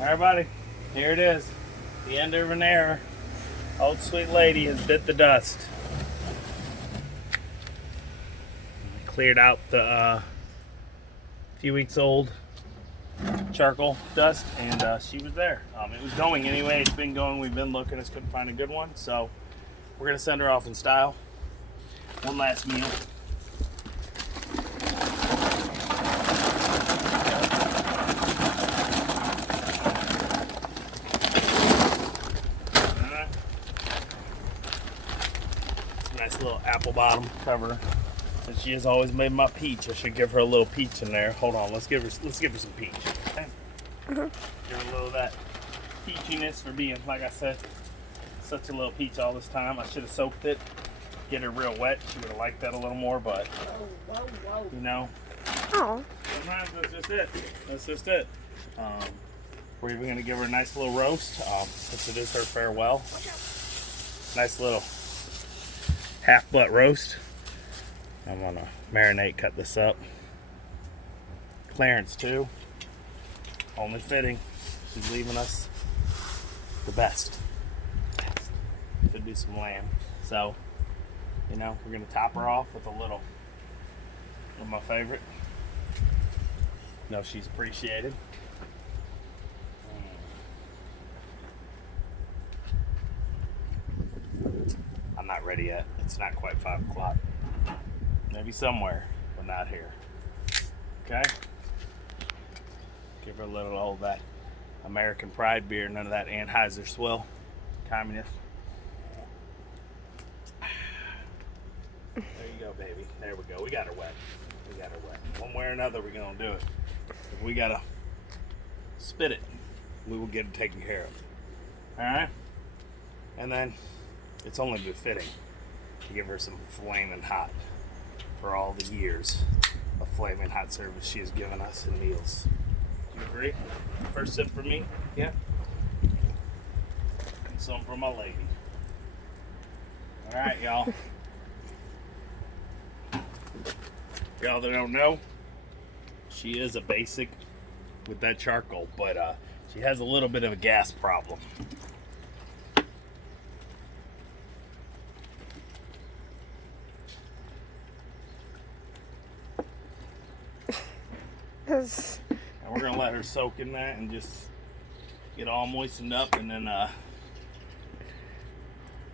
Alright, buddy. Here it is. The end of an era. Old sweet lady has bit the dust. Cleared out the few weeks old charcoal dust, and she was there. It was going anyway. It's been going. We've been looking. Just couldn't find a good one. So we're going to send her off in style. One last meal. Nice little apple bottom cover. And she has always made my peach. I should give her a little peach in there. Hold on, let's give her some peach. Okay? Give her a little of that peachiness for being, like I said, such a little peach all this time. I should have soaked it, get her real wet. She would have liked that a little more, but you know, sometimes that's just it. That's just it. We're even gonna give her a nice little roast, since it is her farewell. Nice little half butt roast. I'm gonna marinate, cut this up. Clearance too. Only fitting. She's leaving us the best. Could do some lamb. So, you know, we're gonna top her off with a little of my favorite. No, she's appreciated. I'm not ready yet. It's not quite 5 o'clock. Maybe somewhere, but not here. Okay? Give her a little old that American Pride beer, none of that Anheuser swill. Communist. There you go, baby. There we go. We got her wet. We got her wet. One way or another, we're gonna do it. If we gotta spit it, we will get it taken care of. Alright? And then it's only befitting to give her some flaming hot for all the years of flaming hot service she has given us in meals. Do you agree? First sip for me? Yeah. And some for my lady. Alright, y'all. Y'all that don't know, she is a basic with that charcoal, but she has a little bit of a gas problem. And we're gonna let her soak in that and just get all moistened up, and then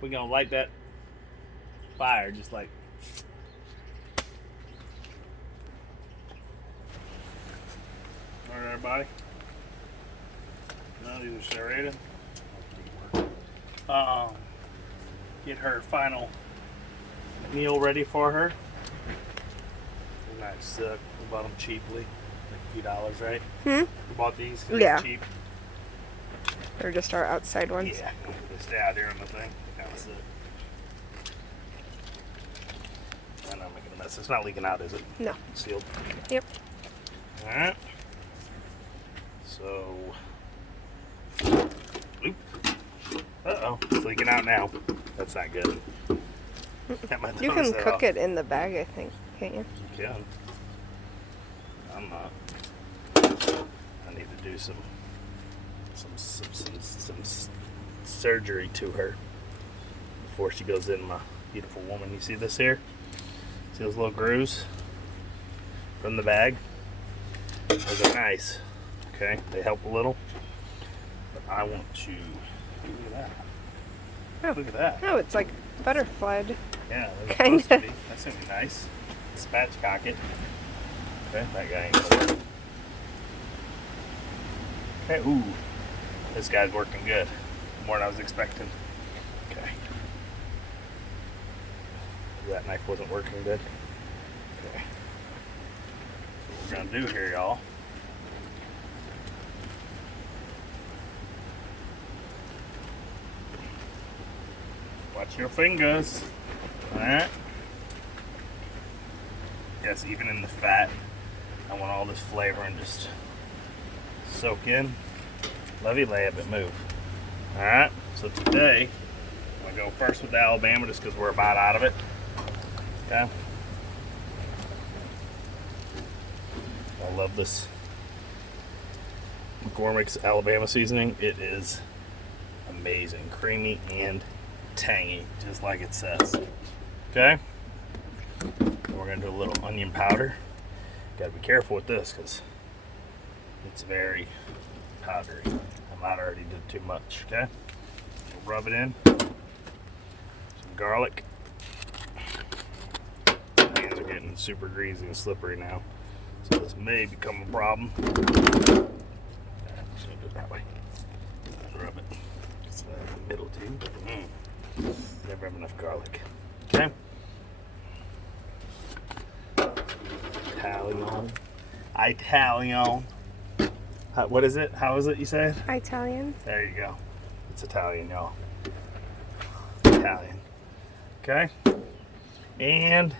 we're gonna light that fire just like all right, everybody. Now these are serrated. Get her final meal ready for her. Nice. We bought them cheaply. Like a few dollars, right? We bought these. Yeah. Cheap. They're just our outside ones. Yeah. They stay out here on the thing. That was it. I'm not making a mess. It's not leaking out, is it? No. It's sealed. Yep. Alright. So. Oop. Uh-oh. It's leaking out now. That's not good. You can cook it in the bag, I think. Can't you? You can. I'm not. I need to do some surgery to her before she goes in, my beautiful woman. You see this here? See those little grooves from the bag? Those are nice. Okay, they help a little. But I want to look at that. Oh. Look at that. Oh, it's like butterflied. Yeah, Kinda. supposed to be. That's gonna be nice. Spatchcock it. Okay, that guy ain't gonna work. Okay, ooh. This guy's working good. More than I was expecting. Okay. That knife wasn't working good. Okay. So what we're gonna do here, y'all. Watch your fingers. Alright. Yes, even in the fat, I want all this flavor and just soak in. Love you, lay it, move. Alright, so today, I'm going to go first with the Alabama just because we're about out of it. Okay. I love this McCormick's Alabama seasoning. It is amazing, creamy and tangy, just like it says. Okay, we're gonna do a little onion powder. Gotta be careful with this because it's very powdery. I might already did too much. Okay, we'll rub it in. Some garlic. My hands are getting super greasy and slippery now, so this may become a problem. I'm just gonna do it that way. Rub it. It's in the middle too. Never have enough garlic. Okay. Italian. What is it? How is it you say it? Italian. There you go. It's Italian, y'all. Italian. Okay. And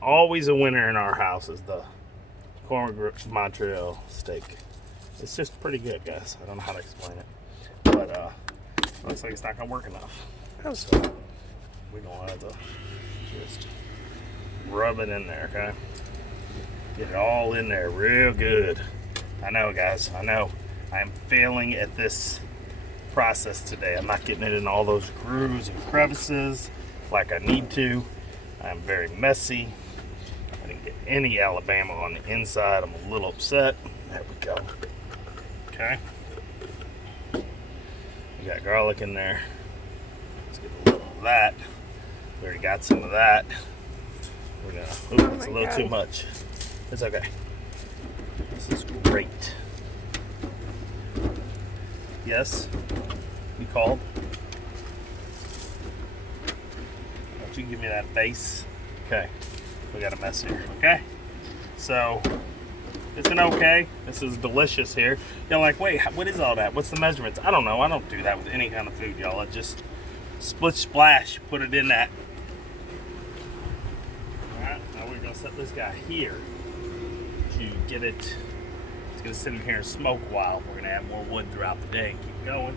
always a winner in our house is the McCormick Montreal steak. It's just pretty good, guys. I don't know how to explain it, but looks like it's not gonna work enough. So we're gonna have to just rub it in there, okay? Get it all in there real good. I know, guys. I know. I'm failing at this process today. I'm not getting it in all those grooves and crevices like I need to. I'm very messy. I didn't get any Alabama on the inside. I'm a little upset. There we go. Okay. We got garlic in there. Let's get a little of that. We already got some of that. We're gonna, ooh, it's a little too much. It's okay. This is great. Yes? You called? Don't you give me that face? Okay. We got a mess here, okay? So, it's an okay. This is delicious here. You're like, wait, what is all that? What's the measurements? I don't know. I don't do that with any kind of food, y'all. I just split splash, put it in that. Alright, now we're gonna set this guy here to get it. It's gonna sit in here and smoke a while. We're gonna add more wood throughout the day and keep going.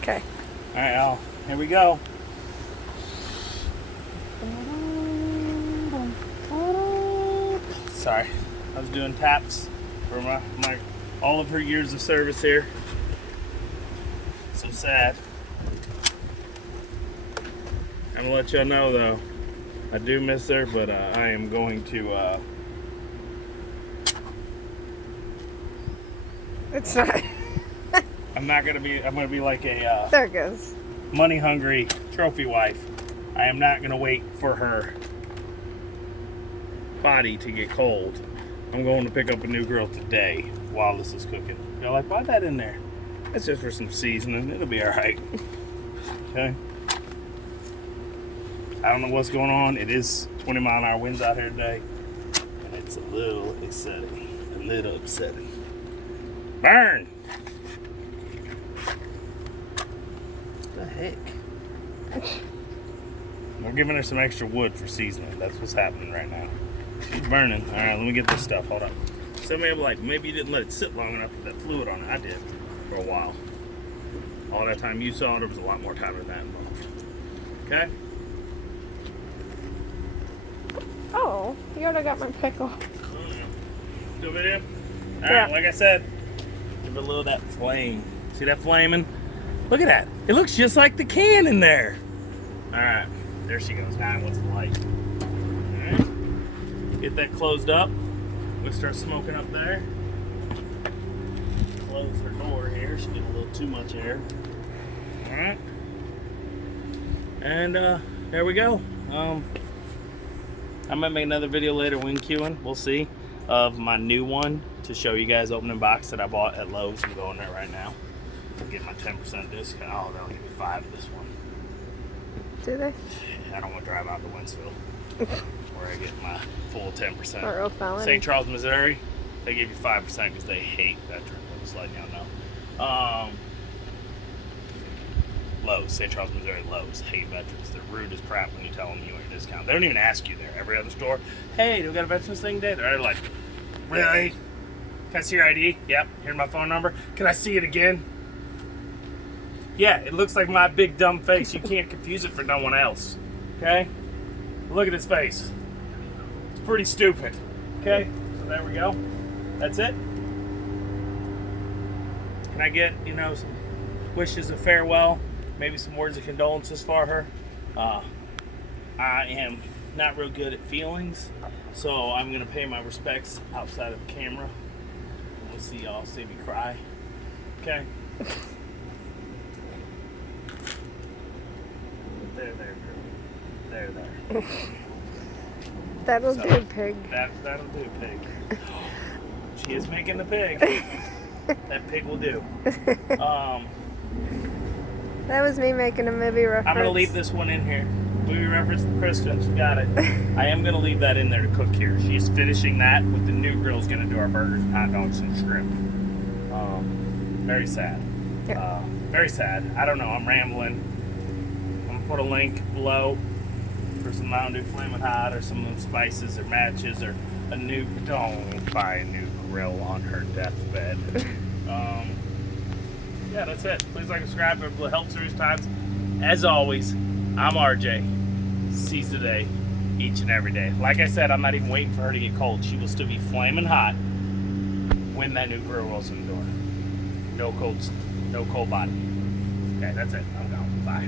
Okay. Alright, y'all. Here we go. Sorry, I was doing taps for my all of her years of service here. So sad. I'm gonna let y'all know though, I do miss her, but I am going to. It's not. I'm gonna be like a There it goes. money-hungry trophy wife. I am not gonna wait for her body to get cold. I'm going to pick up a new girl today while this is cooking. You're like, why that in there? It's just for some seasoning. It'll be all right. Okay. I don't know what's going on. It is 20-mile-an-hour winds out here today, and it's a little upsetting. A little upsetting. Burn. What the heck? We're giving her some extra wood for seasoning. That's what's happening right now. She's burning. All right, let me get this stuff. Hold up. Somebody will be like, maybe you didn't let it sit long enough with that fluid on it. I did for a while. All that time you saw it, there was a lot more time than that involved. Okay? Oh, you already got my pickle. Do a video? All Yeah. right, like I said, give it a little of that flame. See that flaming? Look at that. It looks just like the can in there. All right, there she goes. Now what's the light? All right. Get that closed up. We'll start smoking up there. Close her door here. She's getting a little too much air. All right. And there we go. I might make another video later when queuing. We'll see. Of my new one to show you guys opening box that I bought at Lowe's. I'm going there right now. I'll get my 10% discount. Oh, they'll give me 5 of this one. Do they? I don't want to drive out to Wentzville where I get my full 10%. Or O'Fallon. St. Charles, Missouri, they give you 5% because they hate veterans. I'm just letting y'all know. Lowe's, St. Charles, Missouri, Lowe's hate veterans. They're rude as crap when you tell them you want your discount. They don't even ask you there. Every other store, hey, do we got a veterans thing today? They're like, really? Can I see your ID? Yep. Here's my phone number. Can I see it again? Yeah, it looks like my big dumb face. You can't confuse it for no one else. Okay? Look at his face. It's pretty stupid. Okay? So there we go. that's it. Can I get, some wishes of farewell? Maybe some words of condolences for her? I am not real good at feelings, so I'm going to pay my respects outside of the camera. We'll see y'all. See me cry. Okay? There, girl. There. That'll do, pig. That'll do, pig. She is making the pig. That pig will do. That was me making a movie reference. I'm going to leave this one in here. Movie reference to Christians. Got it. I am going to leave that in there to cook here. She's finishing that with the new girl's going to do our burgers, hot dogs, and shrimp. Very sad. Yeah. Very sad. I don't know. I'm rambling. I'm going to put a link below for some Mountain Dew Flamin' Hot or some of them spices or matches or a new... Don't buy a new grill on her deathbed. Yeah, that's it. Please like and subscribe. It helps series times. As always, I'm RJ. Seize the day, each and every day. Like I said, I'm not even waiting for her to get cold. She will still be flaming hot when that new grill rolls in the door. No cold body. Okay, that's it. I'm gone. Bye.